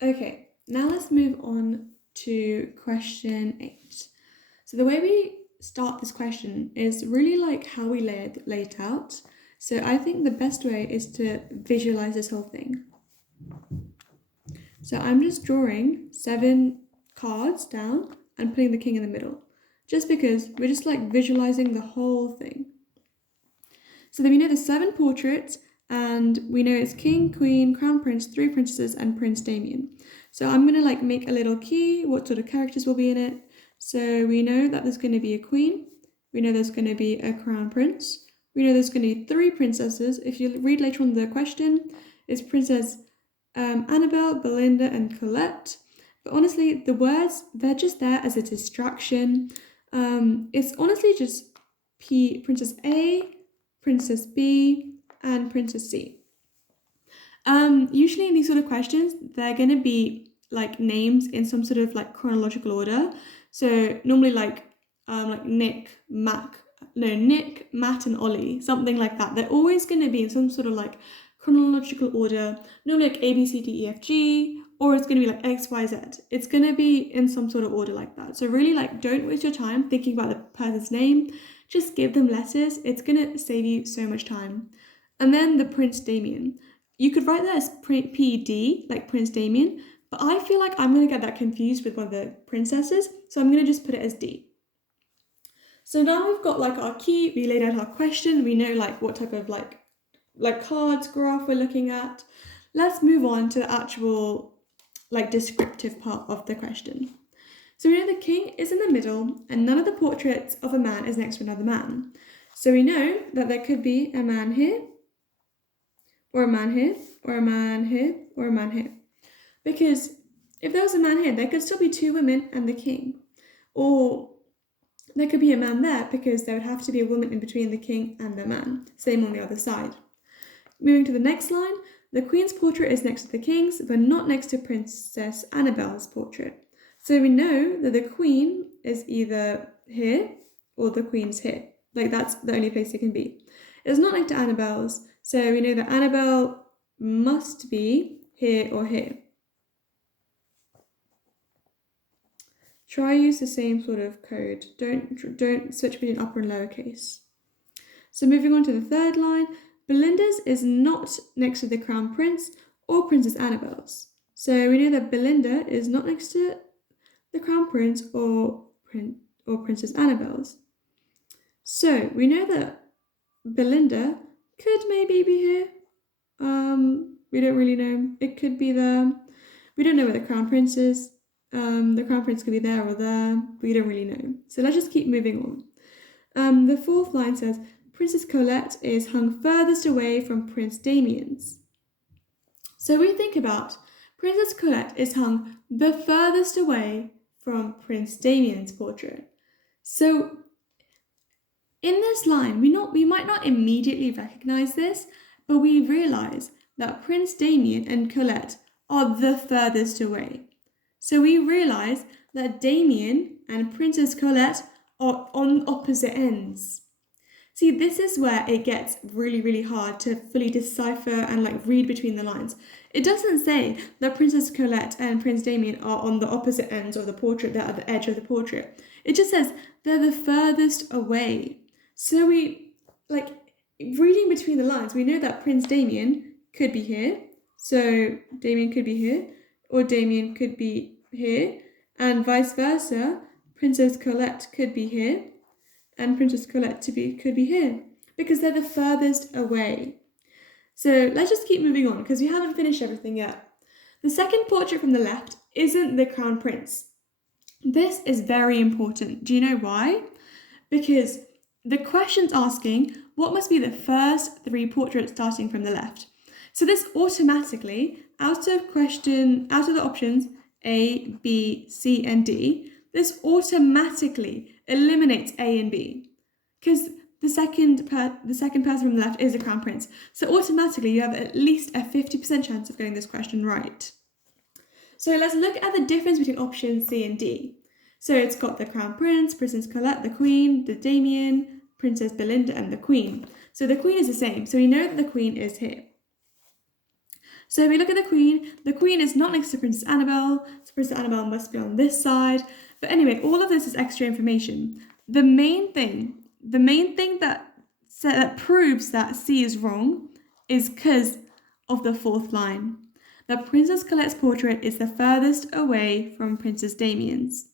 Okay, now let's move on to question 8. So the way we start this question is really like how we lay it out. So I think the best way is to visualize this whole thing. So I'm just drawing 7 cards down and putting the king in the middle, just because we're just like visualizing the whole thing. So then we know the 7 portraits, and we know it's king, queen, crown prince, 3 princesses, and Prince Damien. So I'm gonna like make a little key, what sort of characters will be in it. So we know that there's gonna be a queen, we know there's gonna be a crown prince, we know there's gonna be 3 princesses. If you read later on the question, it's Princess Annabelle, Belinda, and Colette. But honestly, the words, they're just there as a distraction. It's honestly just Princess A, Princess B, and Princess C. Usually in these sort of questions, they're going to be like names in some sort of like chronological order. So normally like Nick, Matt, and Ollie, something like that. They're always going to be in some sort of like chronological order. Normally like A, B, C, D, E, F, G, or it's going to be like X, Y, Z. It's going to be in some sort of order like that. So really like don't waste your time thinking about the person's name. Just give them letters. It's going to save you so much time. And then the Prince Damien. You could write that as PD, like Prince Damien, but I feel like I'm going to get that confused with one of the princesses, so I'm going to just put it as D. So now we've got like our key, we laid out our question, we know like what type of like cards, graph we're looking at. Let's move on to the actual like descriptive part of the question. So we know the king is in the middle and none of the portraits of a man is next to another man. So we know that there could be a man here, or a man here, or a man here, or a man here. Because if there was a man here, there could still be 2 women and the king. Or there could be a man there because there would have to be a woman in between the king and the man. Same on the other side. Moving to the next line, the queen's portrait is next to the king's, but not next to Princess Annabelle's portrait. So we know that the queen is either here or the queen's here. Like that's the only place it can be. It's not next to Annabelle's, so we know that Annabelle must be here or here. Try use the same sort of code. Don't switch between upper and lowercase. So moving on to the third line, Belinda's is not next to the crown prince or Princess Annabelle's. So we know that Belinda is not next to the crown prince or Princess Annabelle's. So we know that Belinda could maybe be here. We don't really know. It could be there. We don't know where the crown prince is. The crown prince could be there or there. We don't really know. So let's just keep moving on. The fourth line says, Princess Colette is hung furthest away from Prince Damien's. So we think about Princess Colette is hung the furthest away from Prince Damien's portrait. So in this line, we might not immediately recognize this, but we realize that Prince Damien and Colette are the furthest away. So we realize that Damien and Princess Colette are on opposite ends. See, this is where it gets really, really hard to fully decipher and like read between the lines. It doesn't say that Princess Colette and Prince Damien are on the opposite ends of the portrait, they're at the edge of the portrait. It just says they're the furthest away. So we, like, reading between the lines, we know that Prince Damien could be here. So Damien could be here, or Damien could be here, and vice versa. Princess Colette could be here, and Princess Colette could be here, because they're the furthest away. So let's just keep moving on, because we haven't finished everything yet. The second portrait from the left isn't the crown prince. This is very important. Do you know why? Because the question's asking what must be the first 3 portraits starting from the left. So this automatically, out of the options A, B, C, and D, this automatically eliminates A and B, because the second person from the left is the crown prince. So automatically you have at least a 50% chance of getting this question right. So let's look at the difference between options C and D. So it's got the crown prince, Princess Colette, the queen, the Damien, Princess Belinda, and the queen. So the queen is the same. So we know that the queen is here. So if we look at the queen is not next to Princess Annabelle, so Princess Annabelle must be on this side. But anyway, all of this is extra information. The main thing that proves that C is wrong is because of the fourth line. That Princess Colette's portrait is the furthest away from Princess Damien's.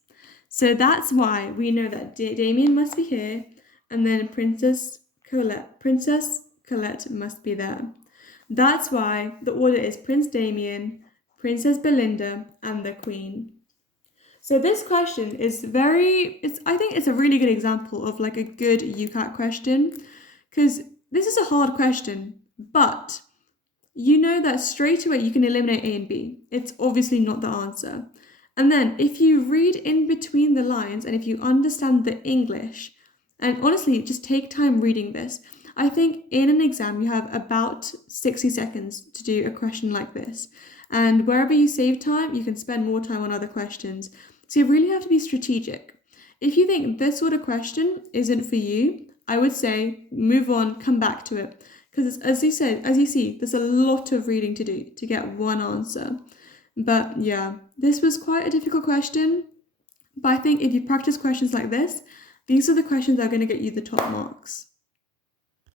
So that's why we know that Damien must be here, and then Princess Colette must be there. That's why the order is Prince Damien, Princess Belinda, and the Queen. So this question is I think it's a really good example of like a good UCAT question, because this is a hard question, but you know that straight away you can eliminate A and B. It's obviously not the answer. And then if you read in between the lines and if you understand the English, and honestly, just take time reading this. I think in an exam you have about 60 seconds to do a question like this. And wherever you save time, you can spend more time on other questions. So you really have to be strategic. If you think this sort of question isn't for you, I would say move on, come back to it. Because as you see, there's a lot of reading to do to get one answer. But yeah, this was quite a difficult question. But I think if you practice questions like this, these are the questions that are going to get you the top marks.